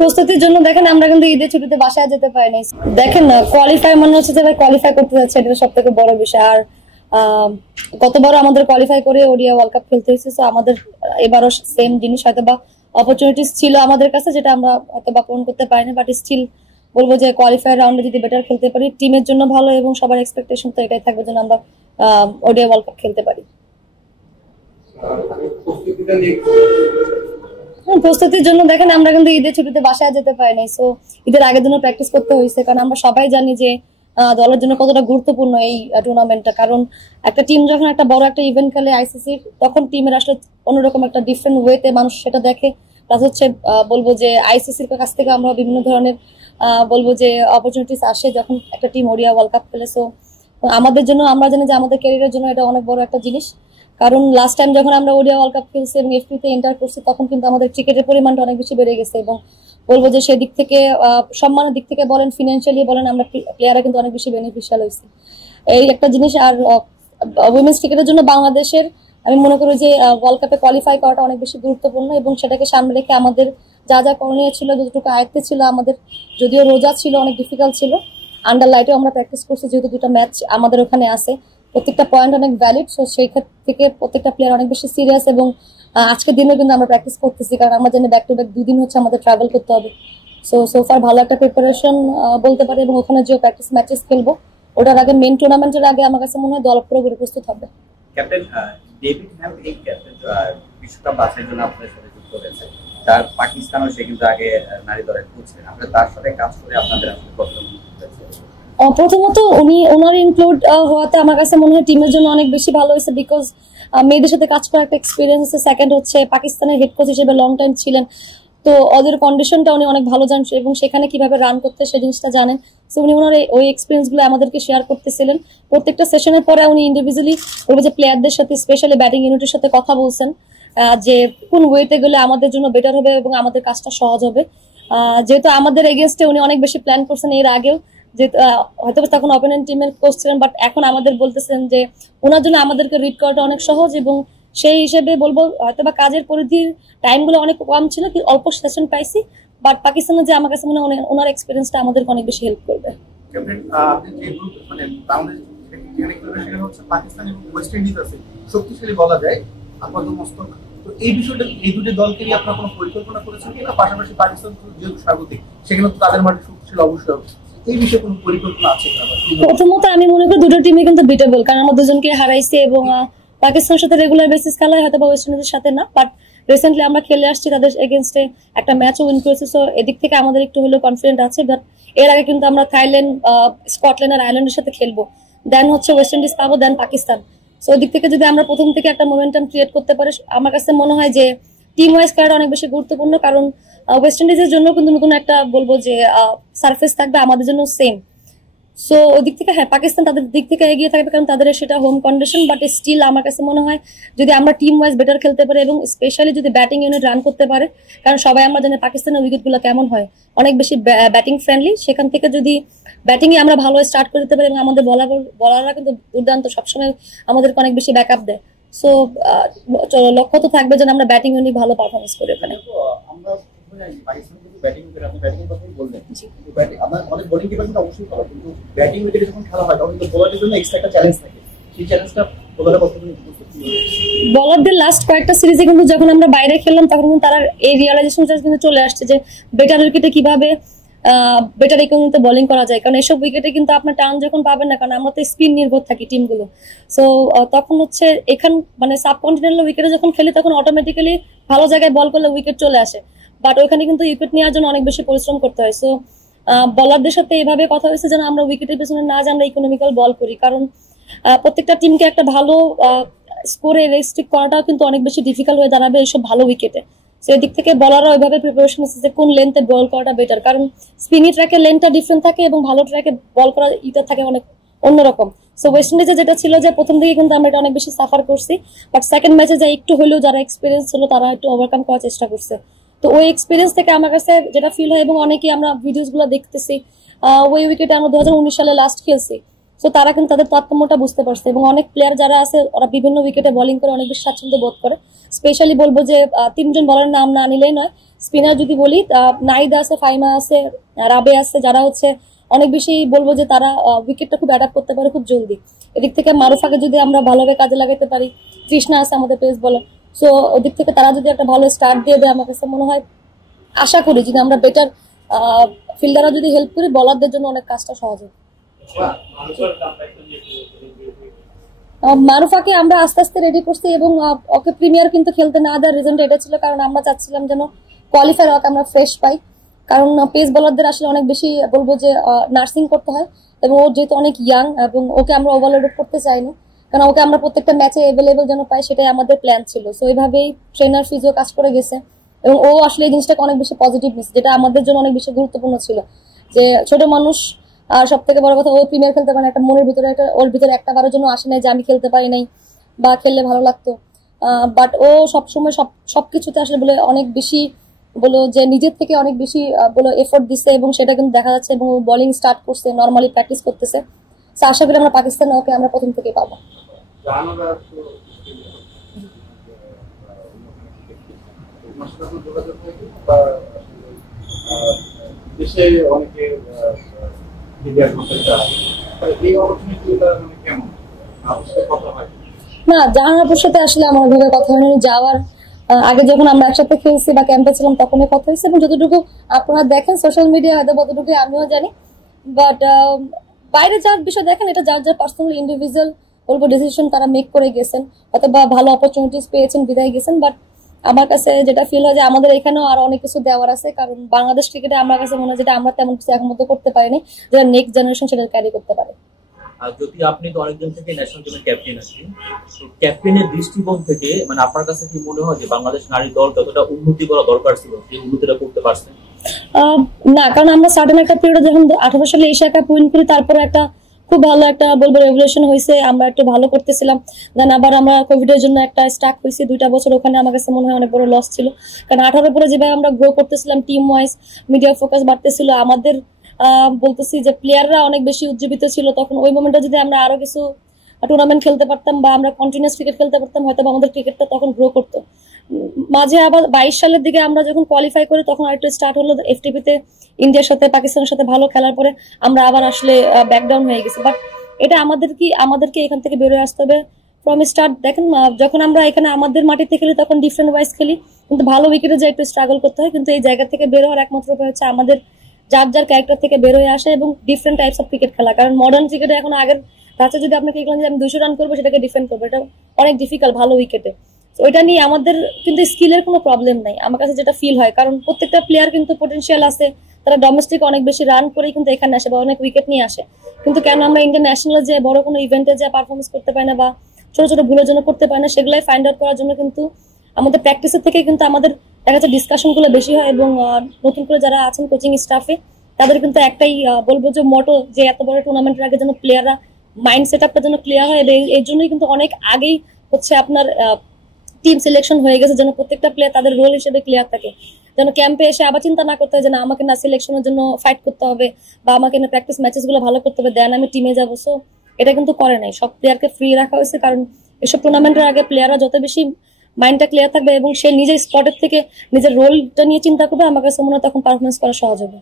প্রস্তুতির জন্য দেখেন আমরা কিন্তু ঈদের ছুটিতে বাসায় যেতে পারিনি। দেখেন না, কোয়ালিফাই মনে হচ্ছে যে ভাই কোয়ালিফাই করতে যাচ্ছে, এটা সব থেকে বড় বিষয়। আর গতবারও আমাদের কোয়ালিফাই করে ওডিআই ওয়ার্ল্ড কাপ খেলতে হয়েছে, তো আমাদের এবারও সেম জিনিস হয়তো বা অপরচুনিটিস ছিল আমাদের কাছে, যেটা আমরা হয়তো বা পূরণ করতে পারিনি। বাট স্টিল বলবো যে কোয়ালিফাই রাউন্ডে যদি বেটার খেলতে পারি টিমের জন্য ভালো, এবং সবার এক্সপেকটেশন তো এটাই থাকবে যেন আমরা ওডিআই ওয়ার্ল্ড কাপ খেলতে পারি। প্রস্তুতির জন্য দেখেন আমরা কিন্তু ঈদের ছুটিতে বাসায় যেতে পারিনি, সো ঈদের আগের দিনও প্র্যাকটিস করতে হয়েছে, কারণ আমরা সবাই জানি যে দলের জন্য কতটা গুরুত্বপূর্ণ এই টুর্নামেন্টটা। কারণ একটা টিম যখন একটা বড় একটা ইভেন্ট খেলে আইসিসি, তখন টিমের আসলে অন্যরকম একটা ডিফারেন্ট ওয়েতে মানুষ সেটা দেখে। প্লাস হচ্ছে বলবো যে আইসিসির কাছ থেকে আমরা বিভিন্ন ধরনের বলবো যে অপরচুনিটিস আসে যখন একটা টিম ওডিআই ওয়ার্ল্ড কাপ খেলে। সো আমাদের জন্য আমরা জানি যে আমাদের ক্যারিয়ারের জন্য এটা অনেক বড় একটা জিনিস, কারণ লাস্ট টাইম যখন আমরা ওডিআই ওয়ার্ল্ড কাপ খেলছি এবং এফপিতে এন্টার করছি, তখন কিন্তু আমাদের ক্রিকেটের পরিমাণটা অনেক বেশি বেড়ে গেছে। এবং বলবো যে সেদিক থেকে সম্মানের দিক থেকে বলেন, ফিনান্সিয়ালি বলেন, আমরা প্লেয়াররা কিন্তু অনেক বেশি বেনিফিশিয়াল হয়েছে, এই একটা জিনিস। আর উইমেন্স ক্রিকেটের জন্য বাংলাদেশের আমি মনে করি যে ওয়ার্ল্ড কাপে কোয়ালিফাই করাটা অনেক বেশি গুরুত্বপূর্ণ, এবং সেটাকে সামনে রেখে আমাদের যা যা করণীয় ছিল, যতটুকু আয়ত্তে ছিল আমাদের, যদিও রোজা ছিল, অনেক ডিফিকাল্ট ছিল, আন্ডার লাইটেও আমরা প্র্যাকটিস করছি, যেহেতু দুটো ম্যাচ আমাদের ওখানে আছে, প্রত্যেকটা পয়েন্ট অনেক ভ্যালিড। সো সেই ক্ষেত্র থেকে প্রত্যেকটা প্লেয়ার অনেক বেশি সিরিয়াস, এবং আজকের দিনে কিন্তু আমরা প্র্যাকটিস করতেছি, কারণ আমরা জানি ব্যাক টু ব্যাক 2 দিন হচ্ছে আমাদের ট্রাভেল করতে হবে। সোফার ভালো একটা প্রিপারেশন বলতে পারি, এবং ওখানে যে প্র্যাকটিস ম্যাচেস খেলবো ওটার আগে, মেইন টুর্নামেন্টের আগে আমার কাছে মনে হয় দল পুরোপুরি প্রস্তুত হবে। ক্যাপ্টেন ডেভিড হ্যাম এই ক্যাপ্টেন বিশ্বকাপ বাছাইয়ের জন্য আপনাদের সাথে যুক্ত হয়েছে, তার পাকিস্তানও সে কিন্তু আগে নারী দলের কোচ ছিলেন, আপনারা তার সাথে কাজ করে আপনাদের আসলে কতটা হয়েছে? প্রথমত ওনার ইনক্লুড হওয়াতে আমার কাছে মনে হয় টিমের জন্য অনেক বেশি ভালো হয়েছে, বিকজ মেয়েদের সাথে কাজ করার একটা এক্সপিরিয়েন্স আছে। সেকেন্ড হচ্ছে পাকিস্তানের হেড কোচ হিসেবে লং টাইম ছিলেন, তো ওদের কন্ডিশনটা উনি অনেক ভালো জানেন, এবং সেখানে কিভাবে রান করতে সেই জিনিসটা জানেন। সো উনি ওনার ওই এক্সপিরিয়েন্স গুলো আমাদেরকে শেয়ার করতেছিলেন প্রত্যেকটা সেশনের পরে। উনি ইন্ডিভিজুয়ালি বলবো যে প্লেয়ারদের সাথে, স্পেশালি ব্যাটিং ইউনিটের সাথে কথা বলছেন যে কোন ওয়েতে গেলে আমাদের জন্য বেটার হবে এবং আমাদের কাজটা সহজ হবে। যেহেতু আমাদের এগেনস্টে উনি অনেক বেশি প্ল্যান করছেন এর আগেও, যে হয়তো তখন অপোনেন্ট টিমের কোচ ছিলেন, বাট এখন আমাদের বলতেছেন যে ওনার জন্য আমাদেরকে রিড করাটা অনেক সহজ, এবং সেই হিসেবে বলবো হয়তো বা কাজের পরিধির টাইমগুলো অনেক কম ছিল, কি অল্প সেশন পাইছি, বাট পাকিস্তানের যে আমার কাছে মনে হয় ওনার এক্সপিরিয়েন্সটা আমাদেরকে অনেক বেশি হেল্প করবে। আপনি যে গ্রুপ মানে বাংলাদেশ সেখানে হচ্ছে পাকিস্তান এবং ওয়েস্ট ইন্ডিজ আছে, শক্তিশালী বলা যায় আপাতমস্তক। তো এই বিষয়টা এই দুটি দলকে নিয়ে আপনারা কোনো পরিকল্পনা করেছেন কিনা? পাশাপাশি পাকিস্তান যেহেতু স্বাগতিক, সেখানে তো তাদের মাঠে শক্তিশালী অবশ্যই হবে, এই বিষয়ে কোনো পরিকল্পনা আছে কিনা? প্রথমত আমি মনে করি দুটো টিমই কিন্তু বিটেবল, কারণ আমরা দুজনকে হারাইছি, এবং পাকিস্তানের সাথে রেগুলার বেসিস খেলা হয়, হয়তো বা ওয়েস্ট ইন্ডিজের সাথে না, বাট রিসেন্টলি আমরা খেলে আসছি তাদের এগেনস্টে, একটা ম্যাচও উইন করেছি। সো এদিক থেকে আমাদের একটু হলেও কনফিডেন্ট আছে। বাট এর আগে কিন্তু আমরা থাইল্যান্ড, স্কটল্যান্ড আর আয়ারল্যান্ডের সাথে খেলবো, দেন হচ্ছে ওয়েস্ট ইন্ডিজ পাবো, দেন পাকিস্তান। সো ওদিক থেকে যদি আমরা প্রথম থেকে একটা মোমেন্টাম ক্রিয়েট করতে পারি, আমার কাছে মনে হয় যে টিম ওয়াইজ খেলাটা অনেক বেশি গুরুত্বপূর্ণ, কারণ ওয়েস্ট ইন্ডিজের জন্য কিন্তু নতুন একটা বলবো যে সারফেস থাকবে, আমাদের জন্য সেম। সো ওই দিক থেকে হ্যাঁ, পাকিস্তান তাদের দিক থেকে এগিয়ে থাকবে, কারণ তাদের সেটা হোম কন্ডিশন। বাট স্টিল আমার কাছে মনে হয় যদি আমরা টিম ওয়াইজ বেটার খেলতে পারি, এবং স্পেশালি যদি ব্যাটিং ইউনিট রান করতে পারে, কারণ সবাই আমরা জানি পাকিস্তানের উইকেট গুলো কেমন হয়, অনেক বেশি ব্যাটিং ফ্রেন্ডলি। সেখান থেকে যদি ব্যাটিং এ আমরা ভালো স্টার্ট করে দিতে পারি, এবং আমাদের বলাররা কিন্তু দুর্দান্ত, সবসময় আমাদেরকে অনেক বেশি ব্যাকআপ দেয়। সো লক্ষ্য তো থাকবে যেন আমরা ব্যাটিং ইউনিট ভালো পারফরমেন্স করি ওখানে। ব্যাটিং করে আপনি ব্যাটিং এর কথাই বললেন, কিন্তু ব্যাটিং আমার অনেক বোলিং ডিপার্টমেন্ট অবশ্যই ভালো, কিন্তু ব্যাটিং উইকেটে যখন খেলা হয় তখন কিন্তু বোলারদের জন্য এক্সট্রা একটা চ্যালেঞ্জ থাকে, সেই চ্যালেঞ্জটা বোলাররা কতদিন বলারদের লাস্ট কয়েকটা সিরিজে কিন্তু যখন আমরা বাইরে খেললাম, তখন কিন্তু তারা এই রিয়েলাইজেশনটা কিন্তু চলে আসছে যে বেটার উইকেটে কিভাবে বেটার ইকোনমিতে বোলিং করা যায়, কারণ এসব উইকেটে কিন্তু আপনার টার্ন যখন পাবেন না, কারণ আমরা তো স্পিন নির্ভর থাকি টিমগুলো। সো তখন হচ্ছে এখান মানে সাবকন্টিনেন্টাল উইকেটে যখন খেলি, তখন অটোমেটিক্যালি ভালো জায়গায় বল করলে উইকেট চলে আসে, বাট ওইখানে কিন্তু উইকেট নেওয়ার জন্য অনেক বেশি পরিশ্রম করতে হয়। সো বলারদের সাথে এভাবে কথা হয়েছে যেন আমরা উইকেটের পেছনে না যে আমরা ইকোনমিক্যাল বল করি, কারণ প্রত্যেকটা টিমকে একটা ভালো স্কোরে রেস্ট্রিক্ট করাটাও কিন্তু অনেক বেশি ডিফিকাল্ট হয়ে দাঁড়াবে এইসব ভালো উইকেটে। সেই দিক থেকে বলাররা ওইভাবে প্রিপারেশন আছে যে কোন লেন্থে বল করাটা বেটার, কারণ স্পিনি ট্র্যাকে লেন্থটা ডিফারেন্ট থাকে এবং ভালো ট্র্যাকে বল করা এটা থাকে অনেক অন্যরকম। সো ওয়েস্ট ইন্ডিজে যেটা ছিল যে প্রথম দিকে কিন্তু আমরা এটা অনেক বেশি সাফার করছি, বাট সেকেন্ড ম্যাচে যা একটু হলেও যারা এক্সপিরিয়েন্স ছিল তারা একটু ওভারকাম করার চেষ্টা করছে। তো ওই এক্সপিরিয়েন্স থেকে আমার কাছে যেটা ফিল হয়, এবং অনেকেই আমরা ভিডিওস গুলো দেখতেছি, ওই উইকেটে আমরা 2019 সালে লাস্ট খেলছি। সো তারা কিন্তু তাদের তারতম্যটা বুঝতে পারছে এবং অনেক প্লেয়ার যারা আছে ওরা বিভিন্ন উইকেটে বোলিং করে অনেক বেশি স্বাচ্ছন্দ্য বোধ করে। স্পেশালি বলবো যে 3জন বলারের নাম না নিলেই নয়, স্পিনার যদি বলি নাইদা আছে, ফাইমা আছে, রাবে আছে, যারা হচ্ছে অনেক বেশি বলবো যে তারা উইকেটটা খুব অ্যাডাপ্ট করতে পারে খুব জলদি। এদিক থেকে মারুফাকে যদি আমরা ভালোভাবে কাজে লাগাতে পারি, কৃষ্ণা আছে আমাদের পেস বলার, সো ওদিক থেকে তারা যদি একটা ভালো স্টার্ট দিয়ে দেয় আমার কাছে মনে হয়, আশা করি যদি আমরা বেটার ফিল্ডাররা যদি হেল্প করি বলারদের জন্য অনেক কাজটা সহজ হবে। মারুফাকে আমরা আস্তে আস্তে রেডি করছি এবং ওকে প্রিমিয়ার কিন্তু খেলতে না দেওয়ার রিজনটা এটা ছিল কারণ আমরা চাচ্ছিলাম যেন কোয়ালিফায়ার ওকে আমরা ফ্রেশ পাই, কারণ পেস বোলারদের আসলে অনেক বেশি বলবো যে নার্সিং করতে হয় এবং ও যেহেতু অনেক ইয়াং এবং ওকে আমরা ওভারলোড করতে চাই না, কারণ ওকে আমরা প্রত্যেকটা ম্যাচে অ্যাভেলেবল যেন পাই সেটাই আমাদের প্ল্যান ছিল। সো এইভাবেই ট্রেনার ফিজিও কাজ করে গেছে এবং ও আসলে এই জিনিসটাকে অনেক বেশি পজিটিভ নিচ্ছে, যেটা আমাদের জন্য অনেক বেশি গুরুত্বপূর্ণ ছিল যে ছোট মানুষ। আর সব থেকে বড় কথা ও প্রিমিয়ার খেলতে পারে একটা মনের ভিতরে একটা ওর ভিতরে একটা বারের জন্য আসে নাই যে আমি খেলতে পারি নাই বা খেললে ভালো লাগতো, বাট ও সবসময় সবকিছুতে আসলে বলে অনেক বেশি বলো যে নিজের থেকে অনেক বেশি বলো এফোর্ট দিচ্ছে এবং সেটা কিন্তু দেখা যাচ্ছে এবং ও বোলিং স্টার্ট করছে, নর্মালি প্র্যাকটিস করতেছে। তো আশা করি আমরা পাকিস্তানে ওকে আমরা প্রথম থেকে পাবো। দেশে অনেকে না, জাহানাপুর সাথে আসলে আমার ওইভাবে কথা হয়নি। যাওয়ার আগে যখন আমরা একসাথে খেলছি বা ক্যাম্পে ছিলাম তখনই কথা হয়েছে এবং যতটুকু আপনারা দেখেন সোশ্যাল মিডিয়া হয়তো ততটুকু আমিও জানি, বাট বাইরে যার বিষয় দেখেন এটা যার যার পার্সোনাল ইন্ডিভিজুয়াল বলবো ডিসিশন তারা মেক করে গেছেন, অথবা ভালো অপরচুনিটিস পেয়েছেন বিদায় গেছেন। বাট আমার কাছে যেটা ফিল হয় যে আমাদের এখানেও আরো অনেক কিছু দেওয়ার আছে, কারণ বাংলাদেশ ক্রিকেটে আমার কাছে মনে হয় যেটা আমরা তেমন কিছু এখন মধ্যে করতে পারিনি, যেটা নেক্সট জেনারেশন সেটা ক্যারি করতে পারে। আর যদি আপনি তো অনেকদিন থেকে ন্যাশনাল টিমের ক্যাপ্টেন আছেন, তো ক্যাপ্টেনের দৃষ্টিকোণ থেকে মানে আপনার কাছে কি মনে হয় যে বাংলাদেশ নারী দল যতটা উন্নতি করা দরকার ছিল সেই উন্নতিটা করতে পারছেন? না, কারণ আমরা সার্টেন একটা পিরিয়ড যখন 18 সালে এশিয়া কাপ উইন করি তারপরে একটা খুব ভালো একটা বলবো রেভলিউশন হয়েছে, আমরা একটু ভালো করতেছিলাম, দেন আবার আমরা কোভিড এর জন্য একটা স্টাক হয়েছি 2টা বছর, ওখানে আমার কাছে মনে হয় অনেক বড় লস ছিল, কারণ 18 পরে যেভাবে আমরা গ্রো করতেছিলাম টিম ওয়াইজ মিডিয়া ফোকাস বাড়তেছিল, আমাদের বলতেছি যে প্লেয়াররা অনেক বেশি উজ্জীবিত ছিল, তখন ওই মোমেন্টে যদি আমরা আরো কিছু টুর্নামেন্ট খেলতে পারতাম বা আমরা কন্টিনিউয়াস ক্রিকেট খেলতে পারতাম হয়তো আমাদের ক্রিকেটটা তখন গ্রো করতো। মাঝে আবার 22 সালের দিকে আমরা যখন কোয়ালিফাই করি তখন আরেকটু স্টার্ট হলো এফটিপিতে ইন্ডিয়ার সাথে পাকিস্তানের সাথে ভালো খেলার পরে আমরা আবার আসলে ব্যাকডাউন হয়ে গেছি। বাট এটা আমাদেরকে এখান থেকে বেরোয় আসতে হবে ফ্রম স্টার্ট। দেখেন যখন আমরা এখানে আমাদের মাটিতে খেলি তখন ডিফারেন্ট ওয়াইজ খেলি, কিন্তু ভালো উইকেটে যে একটু স্ট্রাগল করতে হয়, কিন্তু এই জায়গা থেকে বের হওয়ার একমাত্র উপায় হচ্ছে আমাদের যার যার ক্যারেক্টার থেকে বের হয়ে আসে এবং ডিফারেন্ট টাইপস অফ ক্রিকেট খেলা। কারণ মডার্ন ক্রিকেটে এখন আগের ধাঁচে যদি আপনাকে যে আমি 200 রান করবো সেটাকে ডিফেন্ড করবো, এটা অনেক ডিফিকাল্ট ভালো উইকেটে। ওইটা নিয়ে আমাদের কিন্তু স্কিলের কোনো প্রবলেম নাই আমার কাছে যেটা ফিল হয়, কারণ প্রত্যেকটা প্লেয়ার কিন্তু পটেনশিয়াল আছে, তারা ডোমেস্টিক অনেক বেশি রান করেই কিন্তু এখানে আসে বা অনেক উইকেট নিয়ে আসে, কিন্তু কেন আমরা ইন্টারন্যাশনাল যে বড় কোনো ইভেন্টে যে পারফরমেন্স করতে পারি না বা ছোট ছোট ভুলের জন্য করতে পারি না, সেগুলাই ফাইন্ড আউট করার জন্য কিন্তু আমাদের প্র্যাকটিসের থেকে কিন্তু আমাদের দেখা যাচ্ছে ডিসকাশন গুলো বেশি হয় এবং নতুন করে যারা আছেন কোচিং স্টাফে তাদের কিন্তু একটাই বলবো যে মোটো যে এত বড় টুর্নামেন্টের আগে যেন প্লেয়াররা মাইন্ড সেট আপটা যেন ক্লিয়ার হয়, এই জন্যই কিন্তু অনেক আগেই হচ্ছে আপনার টিম সিলেকশন হয়ে গেছে, যেন প্রত্যেকটা প্লেয়ার তাদের রোল হিসেবে ক্লিয়ার থাকে, যেন ক্যাম্পে এসে আবার চিন্তা না করতে হয় যে না আমাকে না সিলেকশনের জন্য ফাইট করতে হবে বা আমাকে না প্র্যাকটিস ম্যাচেস গুলো ভালো করতে হবে দেন আমি টিমে যাবো। সো এটা কিন্তু করে নাই, সব প্লেয়ারকে ফ্রি রাখা হয়েছে, কারণ এসব টুর্নামেন্টের আগে প্লেয়াররা যত বেশি মাইন্ডটা ক্লিয়ার থাকবে এবং সে নিজের স্পটের থেকে নিজের রোলটা নিয়ে চিন্তা করবে, আমার কাছে মনে হয় তখন পারফরমেন্স করা সহজ হবে।